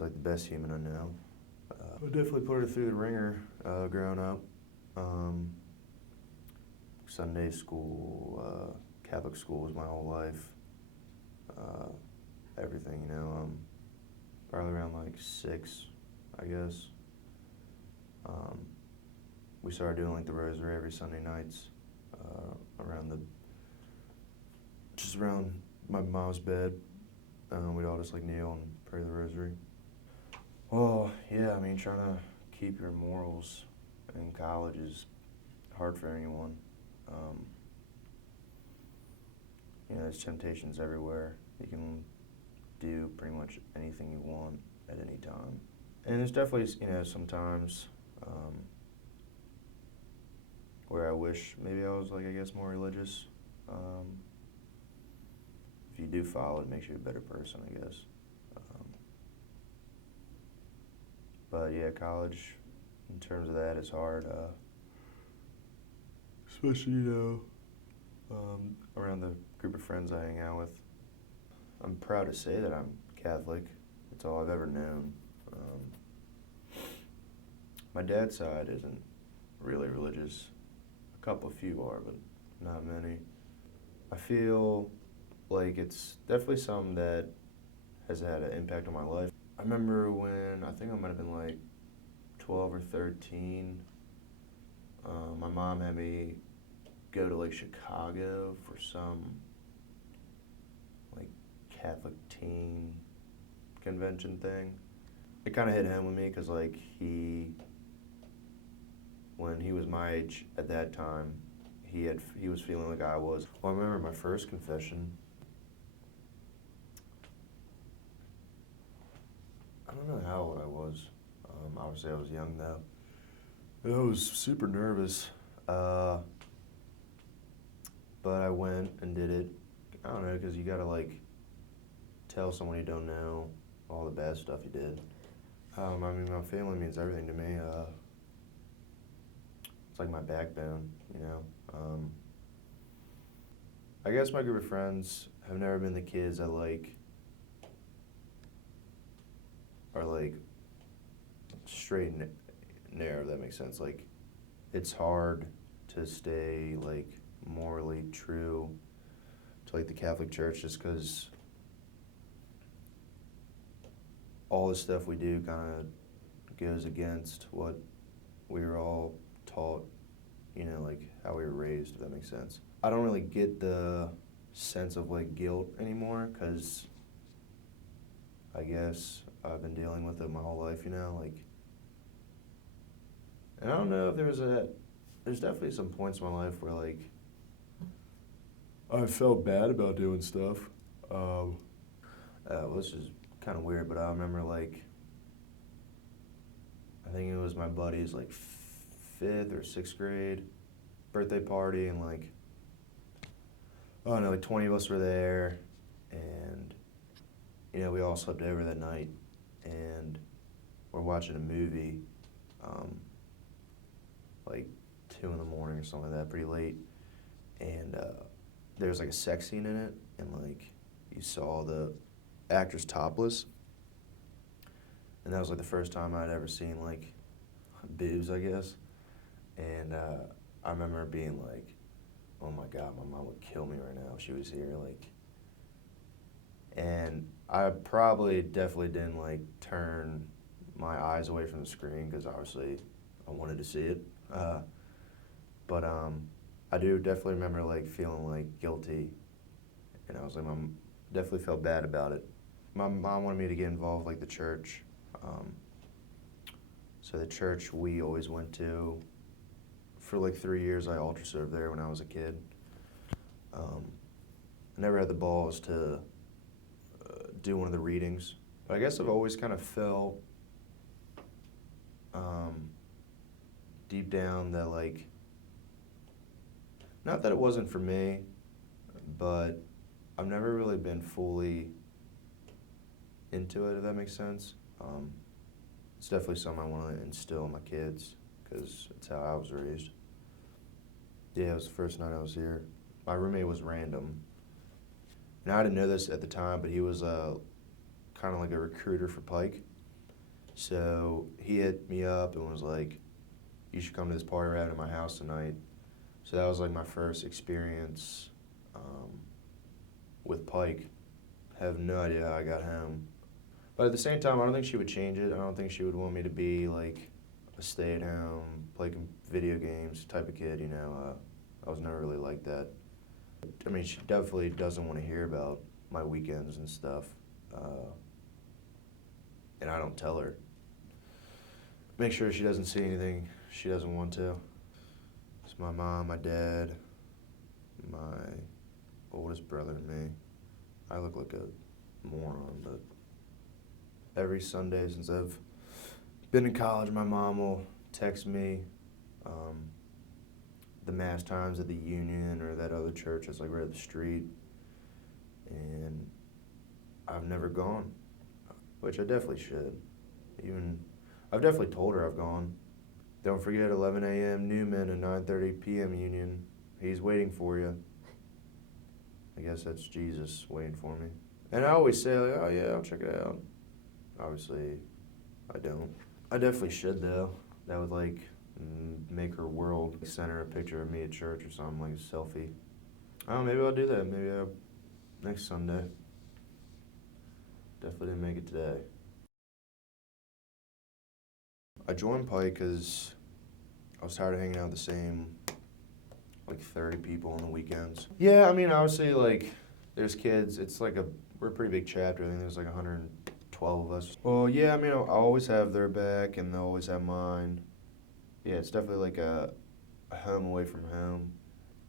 She's like the best human I know. I definitely put her through the ringer growing up. Um, Sunday school, Catholic school was my whole life. Uh, Everything, probably around like 6, I guess. Um, we started doing like the rosary every Sunday nights just around my mom's bed. We'd all just like kneel and pray the rosary. Well, yeah, I mean, trying to keep your morals in college is hard for anyone. Um, there's temptations everywhere. You can do pretty much anything you want at any time. And there's definitely, sometimes where I wish maybe I was, like, I guess, more religious. If you do follow it, it makes you a better person, I guess. But yeah, college, in terms of that, is hard. Especially, around the group of friends I hang out with. I'm proud to say that I'm Catholic. It's all I've ever known. My dad's side isn't really religious. A few are, but not many. I feel like it's definitely something that has had an impact on my life. I remember when, I think I might have been like 12 or 13, my mom had me go to like Chicago for some like Catholic teen convention thing. It kind of hit home with me because like when he was my age at that time, he was feeling like I was. Well, I remember my first confession. I don't know how old I was. Obviously, I was young though. And I was super nervous, but I went and did it. I don't know, because you gotta like tell someone you don't know all the bad stuff you did. I mean, my family means everything to me. It's like my backbone. I guess my group of friends have never been the kids that like are like straight and narrow, if that makes sense. Like, it's hard to stay like morally true to like the Catholic Church just because all the stuff we do kind of goes against what we were all taught, like how we were raised, if that makes sense. I don't really get the sense of like guilt anymore because I guess I've been dealing with it my whole life, like, and I don't know if there's definitely some points in my life where like I felt bad about doing stuff. This is kind of weird, but I remember like, I think it was my buddy's like 5th or 6th grade birthday party, and like, I don't know, like 20 of us were there, and we all slept over that night, and we're watching a movie, like 2 in the morning or something like that, pretty late, and there was like a sex scene in it, and like you saw the actors topless, and that was like the first time I'd ever seen like boobs, I guess, and I remember being like, oh my God, my mom would kill me right now if she was here, like, and I probably definitely didn't like turn my eyes away from the screen because obviously I wanted to see it, but I do definitely remember like feeling like guilty, and I was like, Mom, definitely felt bad about it. My mom wanted me to get involved like the church, so the church we always went to, for like 3 years I altar served there when I was a kid. I never had the balls to do one of the readings, but I guess I've always kind of felt deep down that like, not that it wasn't for me, but I've never really been fully into it, if that makes sense. It's definitely something I want to instill in my kids because it's how I was raised. Yeah, it was the first night I was here. My roommate was random. And I didn't know this at the time, but he was kind of like a recruiter for Pike. So he hit me up and was like, "You should come to this party we're having at my house tonight." So that was like my first experience with Pike. Have no idea how I got home. But at the same time, I don't think she would change it. I don't think she would want me to be like a stay-at-home, play video games type of kid. I was never really like that. I mean, she definitely doesn't want to hear about my weekends and stuff, and I don't tell her. Make sure she doesn't see anything she doesn't want to. It's my mom, my dad, my oldest brother, and me. I look like a moron, but every Sunday since I've been in college, my mom will text me the mass times at the Union or that other church that's like right up the street, and I've never gone, which I definitely should. I've definitely told her I've gone. Don't forget 11 a.m. Newman and 9:30 p.m. Union. He's waiting for you. I guess that's Jesus waiting for me. And I always say, like, "Oh yeah, I'll check it out." Obviously, I don't. I definitely should though. That would like make her world center a picture of me at church or something, like a selfie. Oh, maybe I'll do that. Maybe next Sunday. Definitely didn't make it today. I joined Pike because I was tired of hanging out with the same like 30 people on the weekends. Yeah, I mean, obviously, like, there's kids. We're a pretty big chapter. I think there's like 112 of us. Well, yeah, I mean, I always have their back and they'll always have mine. Yeah, it's definitely like a home away from home.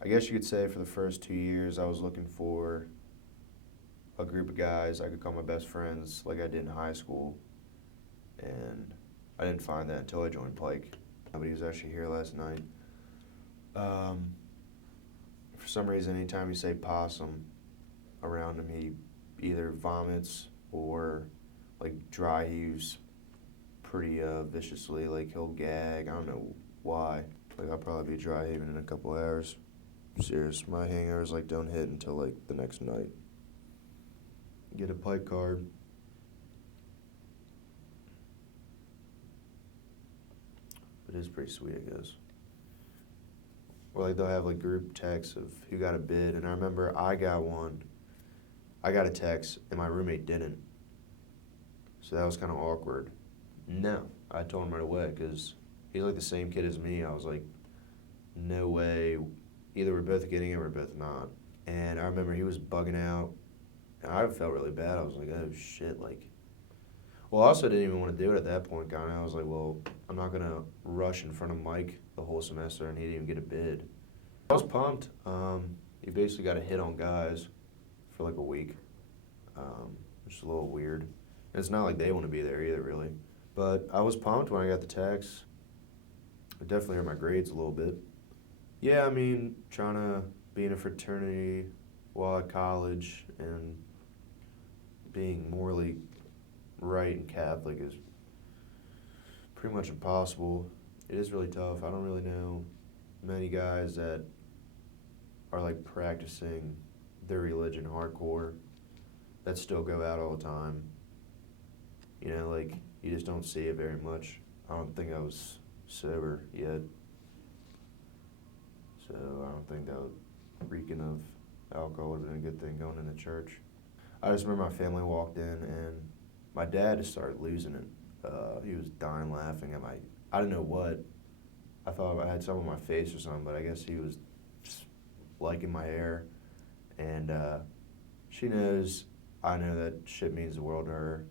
I guess you could say for the first 2 years, I was looking for a group of guys I could call my best friends like I did in high school. And I didn't find that until I joined Pike. But he was actually here last night. For some reason, anytime you say possum around him, he either vomits or like dry heaves pretty viciously. Like he'll gag. I don't know why. Like I'll probably be dry heaving in a couple hours. Serious. My hangovers like don't hit until like the next night. Get a Pike card. It is pretty sweet, I guess. Or like they'll have like group texts of who got a bid, and I remember I got one. I got a text, and my roommate didn't. So that was kind of awkward. No, I told him right away because he's like the same kid as me. I was like, no way. Either we're both getting it or we're both not. And I remember he was bugging out, and I felt really bad. I was like, oh shit, like. Well, I also didn't even want to do it at that point, kind of. I was like, well, I'm not going to rush in front of Mike the whole semester, and he didn't even get a bid. I was pumped. You basically got to hit on guys for like a week, which is a little weird. And it's not like they want to be there either, really. But I was pumped when I got the text. It definitely hurt my grades a little bit. Yeah, I mean, trying to be in a fraternity while at college and being morally right and Catholic is pretty much impossible. It is really tough. I don't really know many guys that are like practicing their religion hardcore that still go out all the time. Like you just don't see it very much. I don't think I was sober yet. So I don't think that reeking of alcohol would have been a good thing going into church. I just remember my family walked in and my dad just started losing it. He was dying laughing at I didn't know what. I thought I had something on my face or something, but I guess he was just liking my hair. And she knows, I know that shit means the world to her.